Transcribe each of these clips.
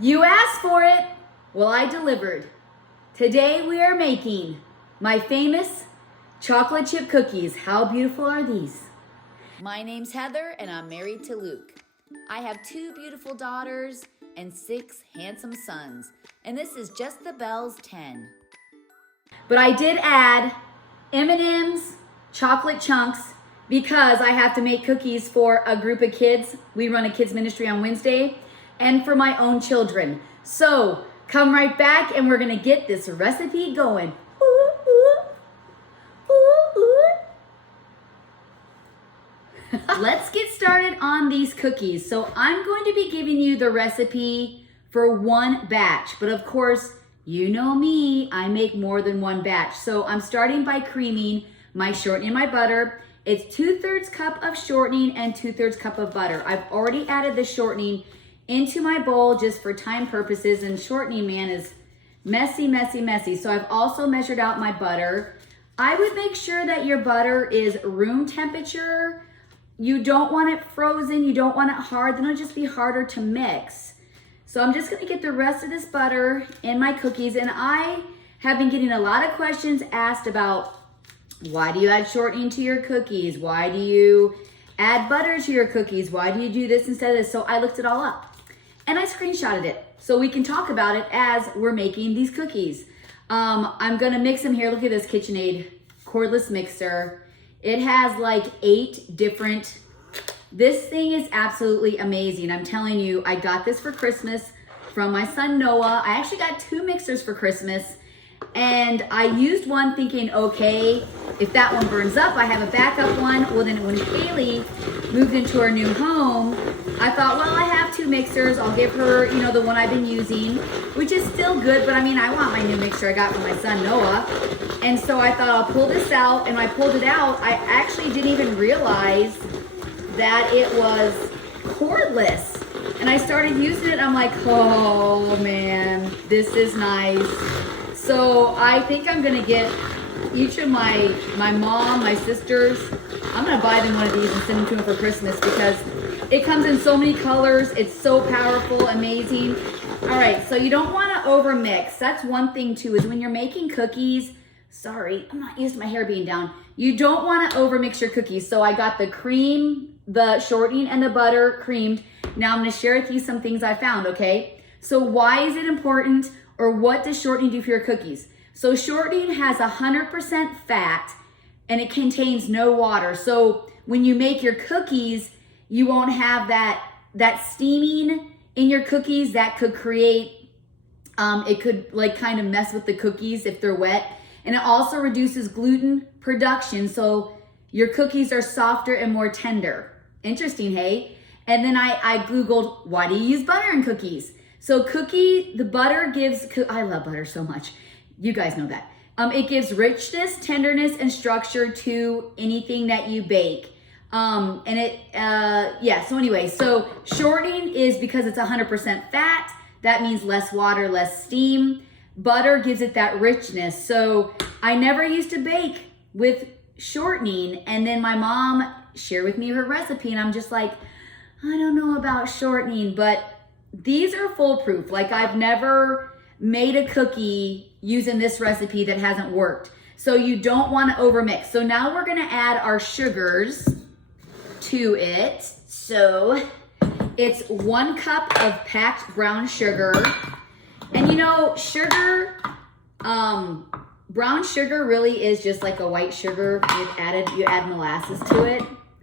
You asked for it. Well, I delivered. Today we are making my famous chocolate chip cookies. How beautiful are these? My name's Heather and I'm married to Luke. I have 2 beautiful daughters and 6 handsome sons. And this is just the Bell's 10. But I did add M&Ms, chocolate chunks, because I have to make cookies for a group of kids. We run a kids ministry on Wednesday, and for my own children. So come right back and we're gonna get this recipe going. Ooh, ooh. Ooh, ooh. Let's get started on these cookies. So I'm going to be giving you the recipe for 1 batch, but of course, you know me, I make more than 1 batch. So I'm starting by creaming my shortening and my butter. It's 2/3 cup of shortening and 2/3 cup of butter. I've already added the shortening into my bowl just for time purposes, and shortening, man, is messy, messy, messy. So I've also measured out my butter. I would make sure that your butter is room temperature. You don't want it frozen, you don't want it hard, then it'll just be harder to mix. So I'm just gonna get the rest of this butter in my cookies, and I have been getting a lot of questions asked about, why do you add shortening to your cookies? Why do you add butter to your cookies? Why do you do this instead of this? So I looked it all up and I screenshotted it so we can talk about it as we're making these cookies. I'm gonna mix them here. Look at this KitchenAid cordless mixer. It has like 8 different, this thing is absolutely amazing. I'm telling you, I got this for Christmas from my son Noah. I actually got 2 mixers for Christmas, and I used one thinking, okay, if that one burns up, I have a backup one. Well, then when Kaylee moved into her new home, I thought, well, I have 2 mixers. I'll give her, the one I've been using, which is still good, but I mean, I want my new mixer I got from my son Noah. And so I thought I'll pull this out, and when I pulled it out, I actually didn't even realize that it was cordless. And I started using it, I'm like, oh man, this is nice. So I think I'm gonna get each of my mom, my sisters, I'm gonna buy them one of these and send them to them for Christmas, because it comes in so many colors. It's so powerful, amazing. All right, so you don't wanna overmix. That's one thing too, is when you're making cookies, sorry, I'm not used to my hair being down. You don't wanna overmix your cookies. So I got the cream, the shortening and the butter creamed. Now I'm gonna share with you some things I found, okay? So why is it important, or what does shortening do for your cookies? So shortening has 100% fat and it contains no water. So when you make your cookies, you won't have that steaming in your cookies that could create, it could like kind of mess with the cookies if they're wet. And it also reduces gluten production, so your cookies are softer and more tender. Interesting, hey? And then I Googled, why do you use butter in cookies? So the butter gives, I love butter so much. You guys know that. It gives richness, tenderness, and structure to anything that you bake. So anyway, so shortening is because it's 100% fat. That means less water, less steam. Butter gives it that richness. So I never used to bake with shortening, and then my mom shared with me her recipe, and I'm just like, I don't know about shortening, but these are foolproof. Like, I've never made a cookie using this recipe that hasn't worked. So you don't want to overmix. So now we're gonna add our sugars to it. So it's 1 cup of packed brown sugar. And sugar, brown sugar really is just like a white sugar. You add molasses to it.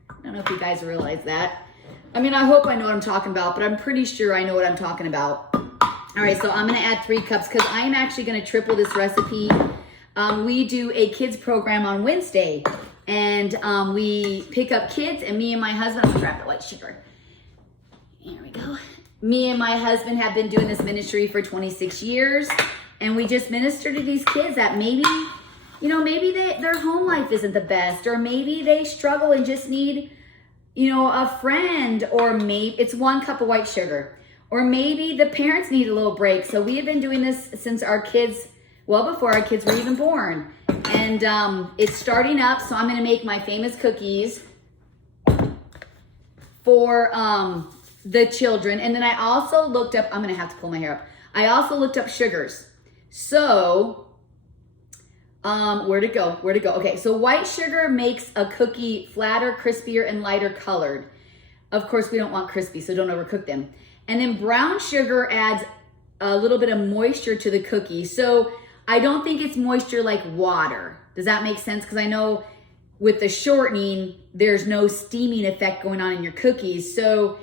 I don't know if you guys realize that. I mean, I hope I know what I'm talking about, but I'm pretty sure I know what I'm talking about. All right, so I'm gonna add 3 cups because I'm actually gonna triple this recipe. We do a kids program on Wednesday, and we pick up kids, and me and my husband, I'm gonna grab the white sugar. Here we go. Me and my husband have been doing this ministry for 26 years, and we just minister to these kids that maybe their home life isn't the best, or maybe they struggle and just need a friend, or maybe it's 1 cup of white sugar, or maybe the parents need a little break. So we have been doing this since our kids, well before our kids were even born. And it's starting up, so I'm gonna make my famous cookies for the children. And then I also looked up, I'm gonna have to pull my hair up. I also looked up sugars. So, where'd it go? Okay, so white sugar makes a cookie flatter, crispier, and lighter colored. Of course, we don't want crispy, so don't overcook them. And then brown sugar adds a little bit of moisture to the cookie. So I don't think it's moisture like water. Does that make sense? Because I know with the shortening, there's no steaming effect going on in your cookies. So,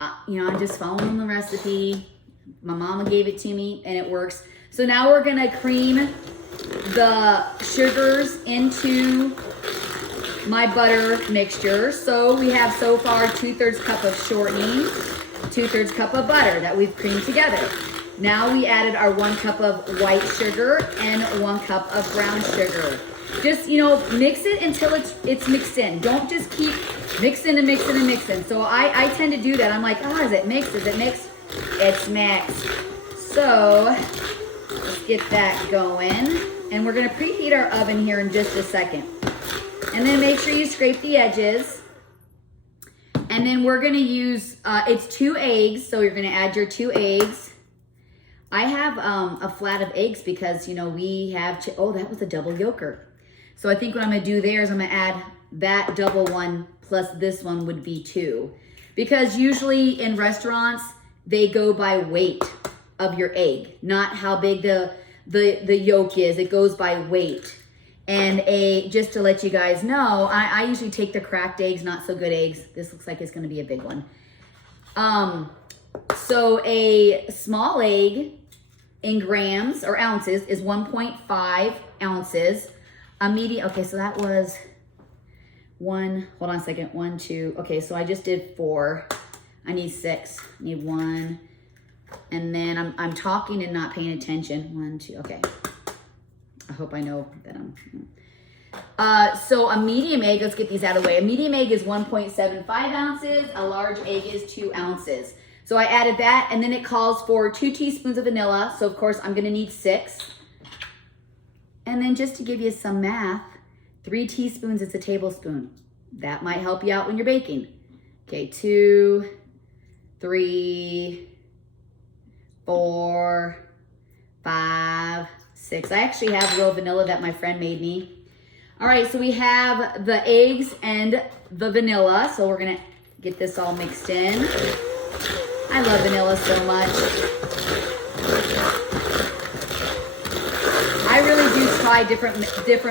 I'm just following the recipe. My mama gave it to me and it works. So now we're gonna cream the sugars into my butter mixture. So we have so far 2/3 cup of shortening, 2/3 cup of butter that we've creamed together. Now we added our 1 cup of white sugar and 1 cup of brown sugar. Just, mix it until it's mixed in. Don't just keep mixing and mixing and mixing. So I tend to do that. I'm like, is it mixed? Is it mixed? It's mixed. So let's get that going. And we're gonna preheat our oven here in just a second. And then make sure you scrape the edges. And then we're gonna use, it's 2 eggs. So you're gonna add your 2 eggs. I have a flat of eggs because, we have, that was a double yolker. So I think what I'm gonna do there is I'm gonna add that double one plus this one would be 2. Because usually in restaurants, they go by weight of your egg, not how big the yolk is. It goes by weight. And just to let you guys know, I usually take the cracked eggs, not so good eggs. This looks like it's gonna be a big one. So a small egg in grams or ounces is 1.5 ounces. A medium, okay, so that was 1, hold on a second, 1, 2, okay, so I just did 4. I need 6, I need 1. And then I'm talking and not paying attention. 1, 2, okay. I hope I know that so a medium egg, let's get these out of the way. A medium egg is 1.75 ounces. A large egg is 2 ounces. So I added that, and then it calls for 2 teaspoons of vanilla. So of course I'm gonna need 6. And then just to give you some math, 3 teaspoons is a tablespoon. That might help you out when you're baking. Okay, 2, 3, 4, 5, 6. I actually have real vanilla that my friend made me. All right, so we have the eggs and the vanilla. So we're gonna get this all mixed in. I love vanilla so much. I really do try different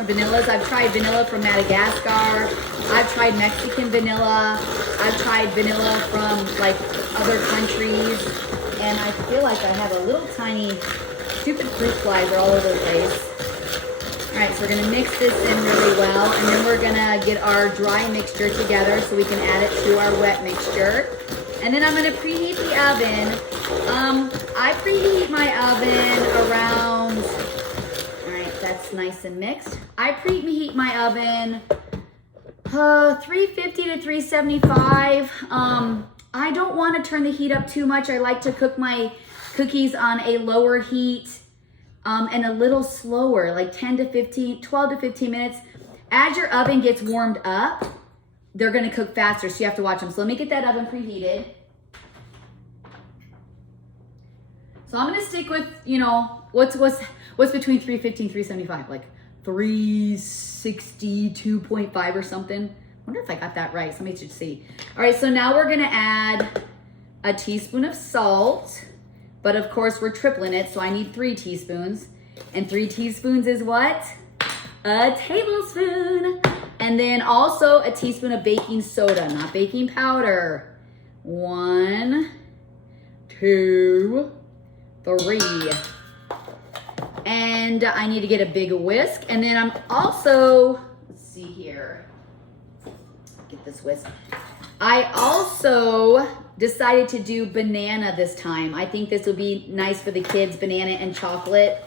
vanillas. I've tried vanilla from Madagascar. I've tried Mexican vanilla. I've tried vanilla from like other countries. And I feel like I have a little tiny, stupid fruit flies are all over the place. All right, so we're gonna mix this in really well. And then we're gonna get our dry mixture together so we can add it to our wet mixture. And then I'm gonna preheat the oven. I preheat my oven around, all right, that's nice and mixed. I preheat my oven 350 to 375. I don't want to turn the heat up too much. I like to cook my cookies on a lower heat and a little slower, like 12 to 15 minutes. As your oven gets warmed up, they're gonna cook faster, so you have to watch them. So let me get that oven preheated. So I'm gonna stick with, what's between 350 and 375, like 362.5 or something. I wonder if I got that right. Somebody should see. All right, so now we're gonna add a teaspoon of salt, but of course we're tripling it, so I need 3 teaspoons. And 3 teaspoons is what? A tablespoon. And then also a teaspoon of baking soda, not baking powder. 1, 2, 3. And I need to get a big whisk. And then I'm also, let's see here. Get this whisk. I also decided to do banana this time. I think this will be nice for the kids, banana and chocolate.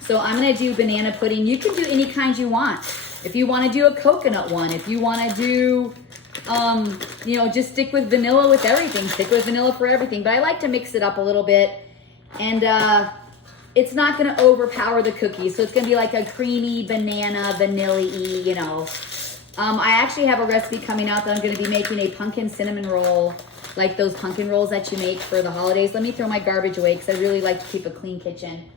So I'm gonna do banana pudding. You can do any kind you want. If you wanna do a coconut one, if you wanna do, just stick with vanilla with everything. Stick with vanilla for everything. But I like to mix it up a little bit. And it's not gonna overpower the cookies. So it's gonna be like a creamy banana, vanilla-y, I actually have a recipe coming out that I'm gonna be making a pumpkin cinnamon roll like those pumpkin rolls that you make for the holidays. Let me throw my garbage away because I really like to keep a clean kitchen.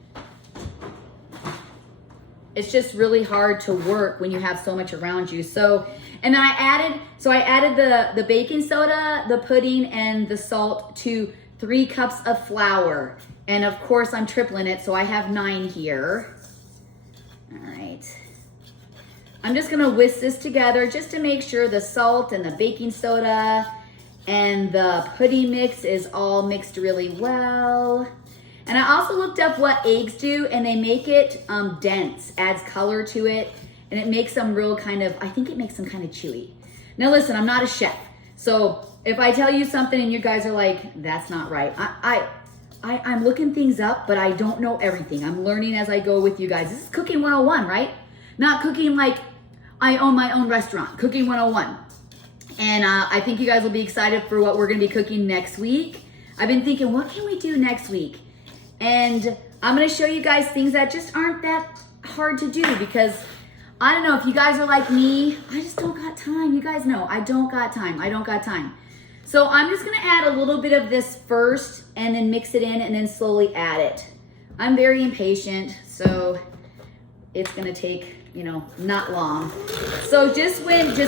It's just really hard to work when you have so much around you. So, and then I added the baking soda, the pudding, and the salt to 3 cups of flour. And of course I'm tripling it, so I have 9 here. All right. I'm just gonna whisk this together just to make sure the salt and the baking soda and the pudding mix is all mixed really well. And I also looked up what eggs do, and they make it dense, adds color to it, and it makes them real kind of, I think it makes them kind of chewy. Now listen, I'm not a chef, so if I tell you something and you guys are like, that's not right, I'm looking things up, but I don't know everything. I'm learning as I go with you guys. This is Cooking 101, right? Not cooking like I own my own restaurant, Cooking 101. And I think you guys will be excited for what we're gonna be cooking next week. I've been thinking, what can we do next week? And I'm gonna show you guys things that just aren't that hard to do, because I don't know if you guys are like me, I just don't got time. You guys know, I don't got time. So I'm just gonna add a little bit of this first and then mix it in and then slowly add it. I'm very impatient, so it's gonna take, you know, not long. So just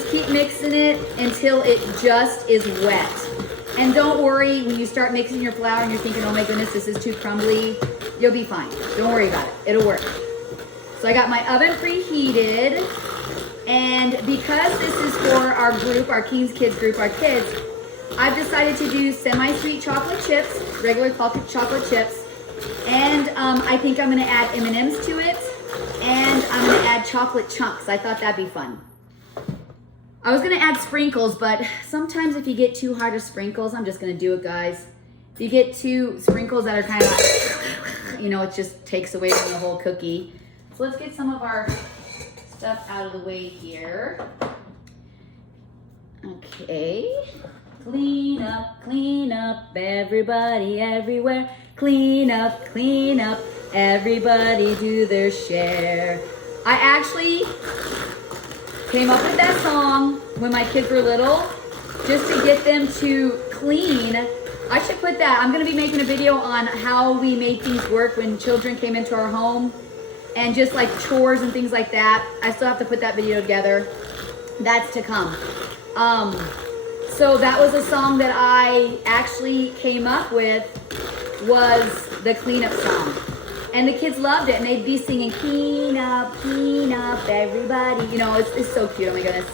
keep mixing it until it just is wet. And don't worry when you start mixing your flour and you're thinking, oh my goodness, this is too crumbly. You'll be fine. Don't worry about it. It'll work. So I got my oven preheated. And because this is for our group, our King's Kids group, our kids, I've decided to do semi-sweet chocolate chips, regular chocolate chips. And I think I'm gonna add M&Ms to it. And I'm gonna add chocolate chunks. I thought that'd be fun. I was gonna add sprinkles, but sometimes if you get too hard of sprinkles, I'm just gonna do it, guys. If you get two sprinkles that are kind of like, you know, it just takes away from the whole cookie. So let's get some of our stuff out of the way here. Okay. Clean up, everybody, everywhere. Clean up, everybody do their share. I actually came up with that song when my kids were little, just to get them to clean. I should put that. I'm gonna be making a video on how we made things work when children came into our home, and just like chores and things like that. I still have to put that video together. That's to come. So that was a song that I actually came up with, was the cleanup song. And the kids loved it, and they'd be singing, clean up, everybody. You know, it's so cute, oh my goodness.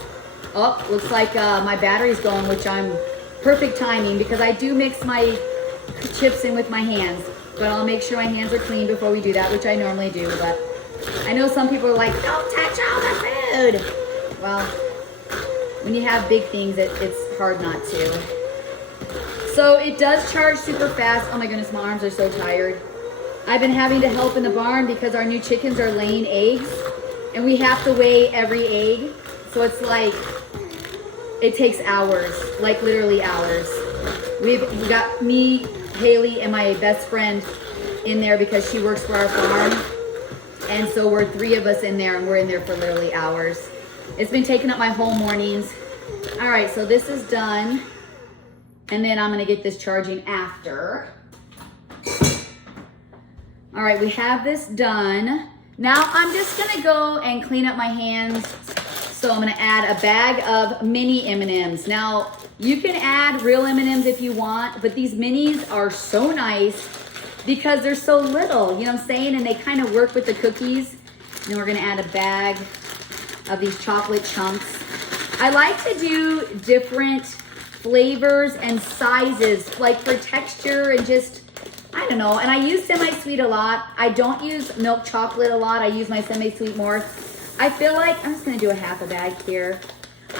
Oh, looks like my battery's going, which I'm perfect timing, because I do mix my chips in with my hands, but I'll make sure my hands are clean before we do that, which I normally do, but I know some people are like, don't touch all the food. Well, when you have big things, it's hard not to. So it does charge super fast. Oh my goodness, my arms are so tired. I've been having to help in the barn because our new chickens are laying eggs, and we have to weigh every egg. So it's like, it takes hours, like literally hours. We got me, Haley, and my best friend in there because she works for our farm. And so we're 3 of us in there, and we're in there for literally hours. It's been taking up my whole mornings. All right, so this is done. And then I'm gonna get this charging after. All right, we have this done. Now I'm just gonna go and clean up my hands. So I'm gonna add a bag of mini M&Ms. Now, you can add real M&Ms if you want, but these minis are so nice because they're so little, you know what I'm saying? And they kind of work with the cookies. And then we're gonna add a bag of these chocolate chunks. I like to do different flavors and sizes, like for texture and just, I don't know. And I use semi-sweet a lot. I don't use milk chocolate a lot. I use my semi-sweet more. I feel like, I'm just gonna do a half a bag here.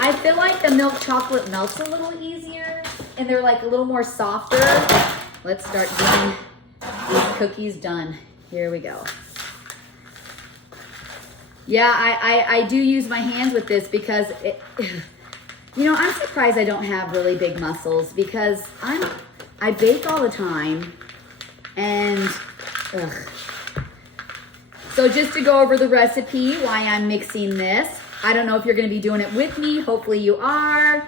I feel like the milk chocolate melts a little easier and they're like a little more softer. Let's start getting these cookies done. Here we go. Yeah, I do use my hands with this because it, you know, I'm surprised I don't have really big muscles because I bake all the time and ugh. So just to go over the recipe, why I'm mixing this. I don't know if you're gonna be doing it with me. Hopefully you are.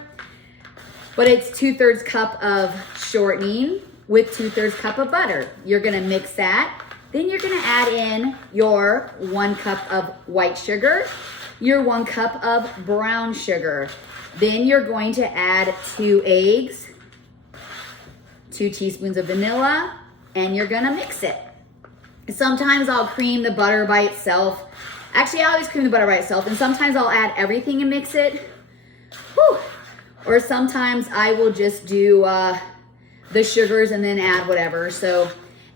but it's 2/3 cup of shortening with 2/3 cup of butter. You're gonna mix that. Then you're gonna add in your 1 cup of white sugar, your 1 cup of brown sugar. Then you're going to add 2 eggs, 2 teaspoons of vanilla, and you're gonna mix it. Sometimes I'll cream the butter by itself. Actually, I always cream the butter by itself, and sometimes I'll add everything and mix it. Whew. Or sometimes I will just do the sugars and then add whatever. So,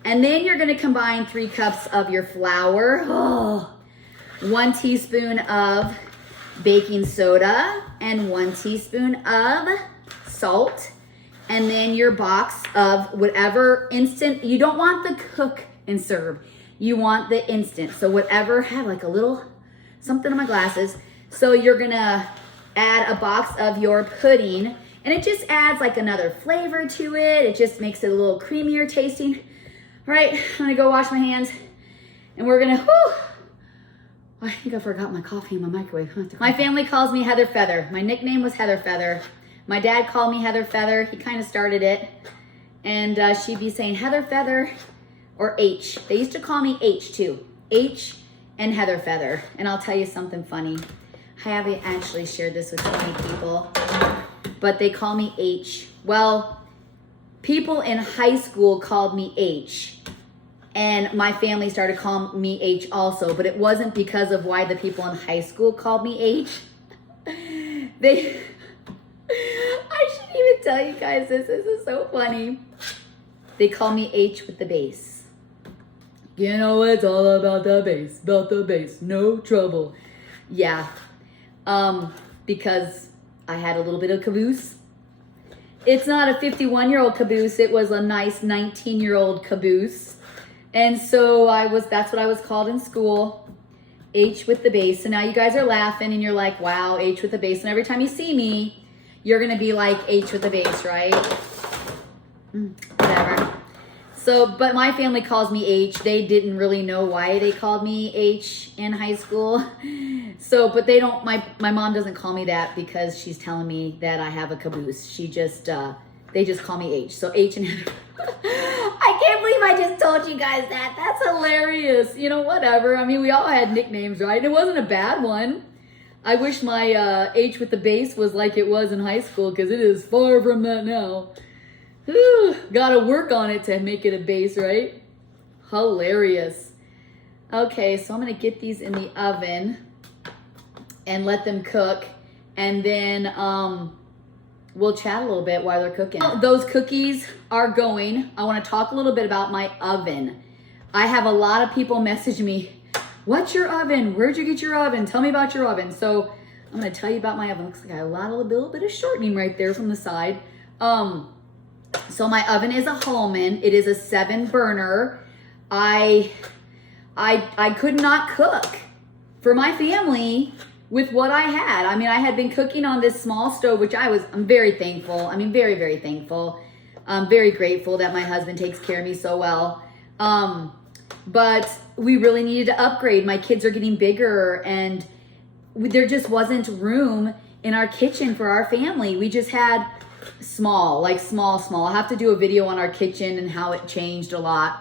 and then you're gonna combine 3 cups of your flour, 1 teaspoon of baking soda, and 1 teaspoon of salt. And then your box of whatever instant, you don't want the cook and serve. You want the instant. So whatever, have like a little something in my glasses. So you're gonna add a box of your pudding, and it just adds like another flavor to it. It just makes it a little creamier tasting. All right, I'm gonna go wash my hands, and we're gonna, I think I forgot my coffee in my microwave. My family calls me Heather Feather. My nickname was Heather Feather. My dad called me Heather Feather. He kind of started it. And she'd be saying Heather Feather or H. They used to call me H too. H and Heather Feather. And I'll tell you something funny. I haven't actually shared this with many people, but they call me H. Well, people in high school called me H. And my family started calling me H also, but it wasn't because of why the people in high school called me H. I shouldn't even tell you guys this. This is so funny. They call me H with the bass. You know, it's all about the bass, no trouble. Yeah, because I had a little bit of caboose. It's not a 51-year-old caboose. It was a nice 19-year-old caboose. And so that's what I was called in school, H with the bass. So now you guys are laughing and you're like, wow, H with the bass. And every time you see me, you're gonna be like H with the bass, right? Whatever. So, but my family calls me H. They didn't really know why they called me H in high school. So, but they don't, my mom doesn't call me that because she's telling me that I have a caboose. She just, they just call me H. So H and I can't believe I just told you guys that. That's hilarious. You know, whatever. I mean, we all had nicknames, right? It wasn't a bad one. I wish my H with the bass was like it was in high school, because it is far from that now. Whew, gotta work on it to make it a bass, right? Hilarious. Okay, so I'm gonna get these in the oven and let them cook, and then we'll chat a little bit while they're cooking. Those cookies are going. I wanna talk a little bit about my oven. I have a lot of people message me, what's your oven? Where'd you get your oven? Tell me about your oven. So I'm gonna tell you about my oven. Looks like I got a little bit of shortening right there from the side. So my oven is a Holman. It is a 7 burner. I could not cook for my family with what I had. I mean, I had been cooking on this small stove, which I'm very thankful. I mean, very, very thankful. I'm very grateful that my husband takes care of me so well. But we really needed to upgrade. My kids are getting bigger, and there just wasn't room in our kitchen for our family. We just had small. I'll have to do a video on our kitchen and how it changed a lot.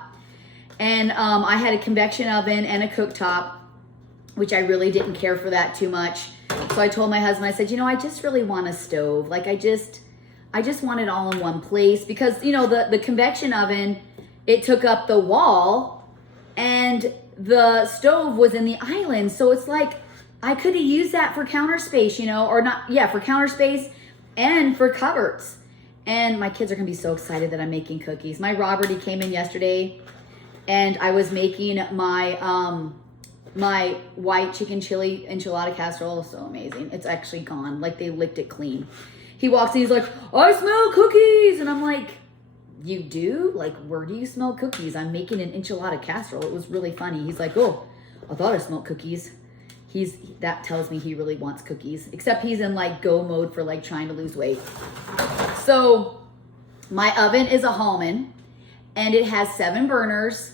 And I had a convection oven and a cooktop, which I really didn't care for that too much. So I told my husband, I said, you know, I just really want a stove. Like I just want it all in one place, because, you know, the convection oven, it took up the wall and the stove was in the island. So it's like, I could have used that for counter space, you know, or not, yeah, for counter space and for cupboards. And my kids are gonna be so excited that I'm making cookies. My Roberty came in yesterday, and I was making my my white chicken chili enchilada casserole. So amazing. It's actually gone. Like they licked it clean. He walks in, he's like, I smell cookies. And I'm like, you do? Like, where do you smell cookies? I'm making an enchilada casserole. It was really funny. He's like, oh, I thought I smelled cookies. That tells me he really wants cookies, except he's in like go mode for like trying to lose weight. So my oven is a Holman, and it has 7 burners,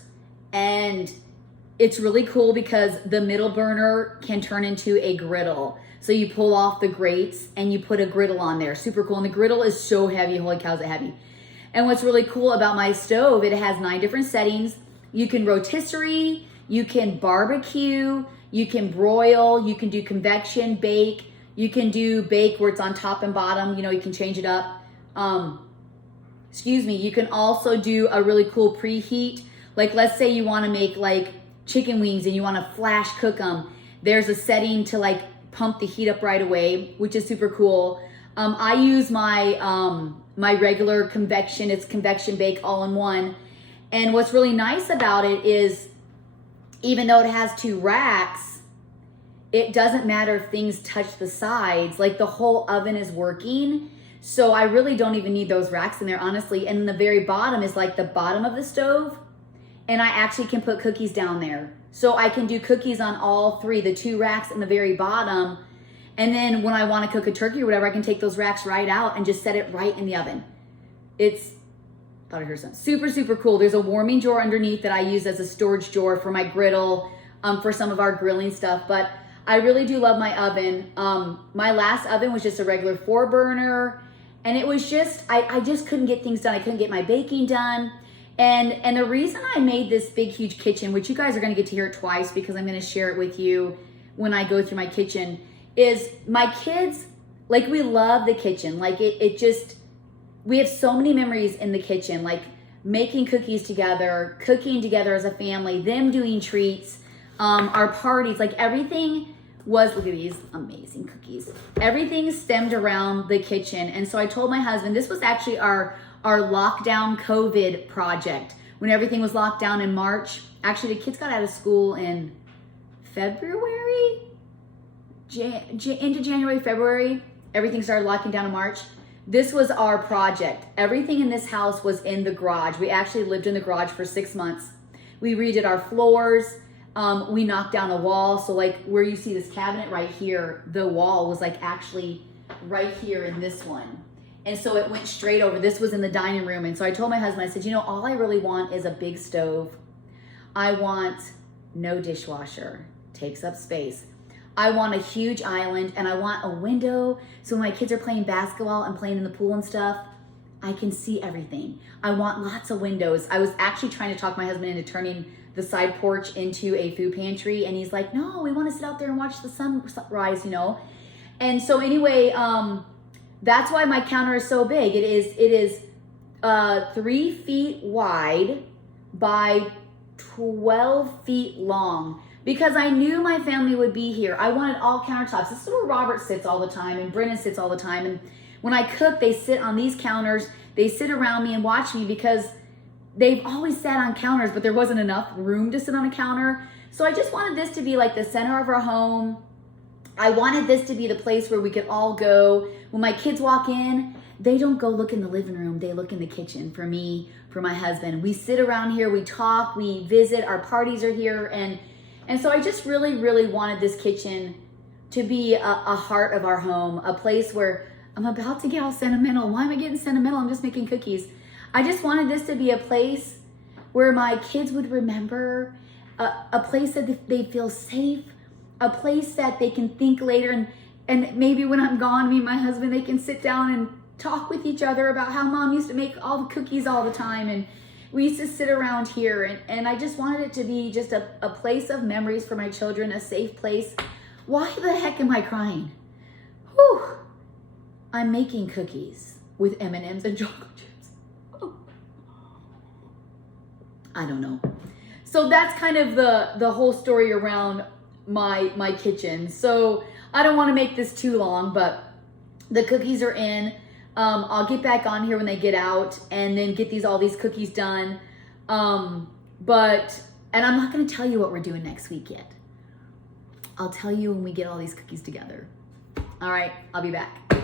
and it's really cool because the middle burner can turn into a griddle. So you pull off the grates and you put a griddle on there. Super cool. And the griddle is so heavy. Holy cow, is it heavy. And what's really cool about my stove, it has 9 different settings. You can rotisserie, you can barbecue, you can broil, you can do convection, bake. You can do bake where it's on top and bottom. You know, you can change it up. You can also do a really cool preheat. Like let's say you want to make like chicken wings and you want to flash cook them. There's a setting to like pump the heat up right away, which is super cool. I use my my regular convection. It's convection bake all in one. And what's really nice about it is even though it has 2 racks, it doesn't matter if things touch the sides. Like the whole oven is working. So I really don't even need those racks in there, honestly. And the very bottom is like the bottom of the stove. And I actually can put cookies down there. So I can do cookies on all 3, the 2 racks in the very bottom. And then when I want to cook a turkey or whatever, I can take those racks right out and just set it right in the oven. Thought I heard something. Super, super cool. There's a warming drawer underneath that I use as a storage drawer for my griddle, for some of our grilling stuff. But I really do love my oven. My last oven was just a regular 4-burner. And it was just, I just couldn't get things done. I couldn't get my baking done. And the reason I made this big, huge kitchen, which you guys are going to get to hear it twice because I'm going to share it with you when I go through my kitchen, is my kids, like we love the kitchen. Like we have so many memories in the kitchen, like making cookies together, cooking together as a family, them doing treats, our parties, like everything was, look at these amazing cookies. Everything stemmed around the kitchen. And so I told my husband, this was actually our lockdown COVID project. When everything was locked down in March, actually the kids got out of school in February, into January, February, everything started locking down in March. This was our project. Everything in this house was in the garage. We actually lived in the garage for 6 months. We redid our floors. We knocked down a wall. So like where you see this cabinet right here, the wall was like actually right here in this one. And so it went straight over. This was in the dining room. And so I told my husband, I said, you know, all I really want is a big stove. I want no dishwasher, takes up space. I want a huge island and I want a window. So when my kids are playing basketball and playing in the pool and stuff, I can see everything. I want lots of windows. I was actually trying to talk my husband into turning the side porch into a food pantry. And he's like, no, we want to sit out there and watch the sunrise, you know? And so anyway, that's why my counter is so big. It is 3 feet wide by 12 feet long because I knew my family would be here. I wanted all countertops. This is where Robert sits all the time and Brennan sits all the time. And when I cook, they sit on these counters. They sit around me and watch me because they've always sat on counters, but there wasn't enough room to sit on a counter. So I just wanted this to be like the center of our home. I wanted this to be the place where we could all go. When my kids walk in, they don't go look in the living room. They look in the kitchen for me, for my husband. We sit around here, we talk, we visit, our parties are here. And so I just really, really wanted this kitchen to be a heart of our home, a place where I'm about to get all sentimental. Why am I getting sentimental? I'm just making cookies. I just wanted this to be a place where my kids would remember, a place that they feel safe, a place that they can think later and maybe when I'm gone, me and my husband, they can sit down and talk with each other about how mom used to make all the cookies all the time. And we used to sit around here and I just wanted it to be just a place of memories for my children, a safe place. Why the heck am I crying? Whew. I'm making cookies with M&Ms and chocolate chips. Oh. I don't know. So that's kind of the whole story around my kitchen. So I don't want to make this too long, but the cookies are in. I'll get back on here when they get out and then get all these cookies done. And I'm not going to tell you what we're doing next week yet. I'll tell you when we get all these cookies together. All right, I'll be back.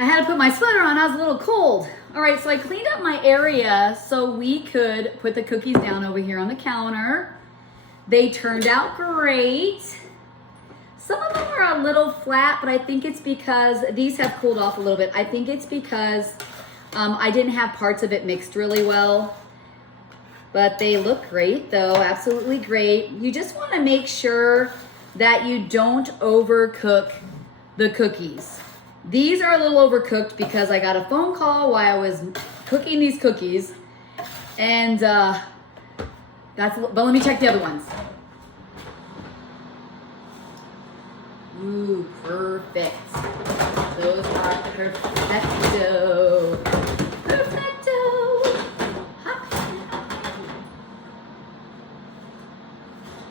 I had to put my sweater on. I was a little cold. All right, so I cleaned up my area so we could put the cookies down over here on the counter. They turned out great. Some of them are a little flat, but I think it's because these have cooled off a little bit. I think it's because I didn't have parts of it mixed really well. But they look great though, absolutely great. You just want to make sure that you don't overcook the cookies. These are a little overcooked because I got a phone call while I was cooking these cookies. And but let me check the other ones. Ooh, perfect. Those are perfecto. Perfecto.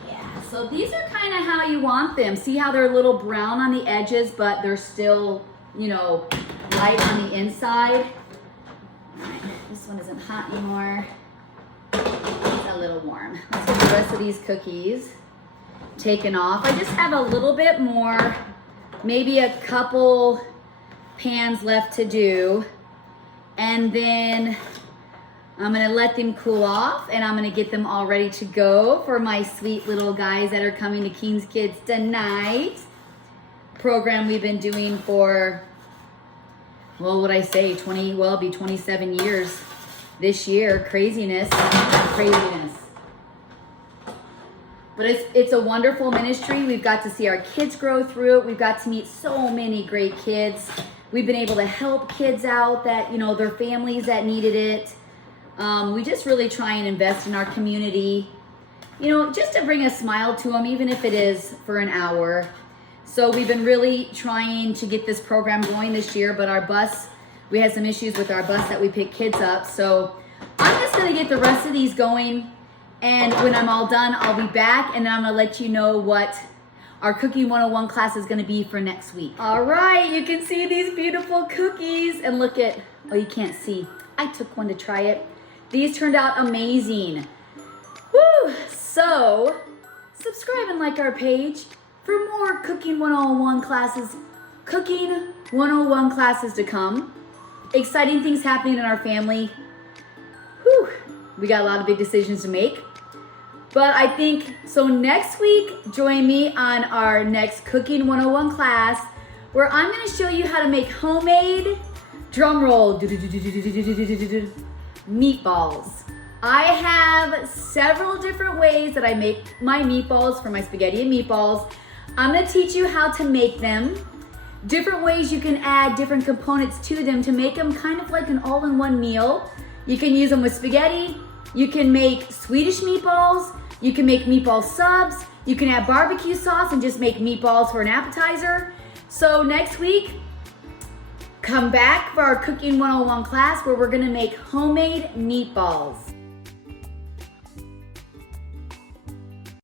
Yeah, so these are kind of how you want them. See how they're a little brown on the edges, but they're still, you know, light on the inside. All right, this one isn't hot anymore. It's a little warm. Let's get the rest of these cookies taken off. I just have a little bit more, maybe a couple pans left to do. And then I'm gonna let them cool off and I'm gonna get them all ready to go for my sweet little guys that are coming to King's Kids tonight. Program we've been doing for, well, what I say, it'll be 27 years this year. Craziness. But it's a wonderful ministry. We've got to see our kids grow through it. We've got to meet so many great kids. We've been able to help kids out that, you know, their families that needed it. We just really try and invest in our community, you know, just to bring a smile to them, even if it is for an hour. So we've been really trying to get this program going this year, but our bus, we had some issues with our bus that we pick kids up. So I'm just gonna get the rest of these going. And when I'm all done, I'll be back and then I'm gonna let you know what our Cooking 101 class is gonna be for next week. All right, you can see these beautiful cookies and look at, oh, you can't see. I took one to try it. These turned out amazing. Woo! So, subscribe and like our page for more Cooking 101 classes, Cooking 101 classes to come. Exciting things happening in our family. Whew, we got a lot of big decisions to make. But I think, so next week, join me on our next Cooking 101 class where I'm gonna show you how to make homemade, drum roll, meatballs. I have several different ways that I make my meatballs for my spaghetti and meatballs. I'm gonna teach you how to make them, different ways you can add different components to them to make them kind of like an all-in-one meal. You can use them with spaghetti, you can make Swedish meatballs, you can make meatball subs, you can add barbecue sauce and just make meatballs for an appetizer. So next week, come back for our Cooking 101 class where we're gonna make homemade meatballs.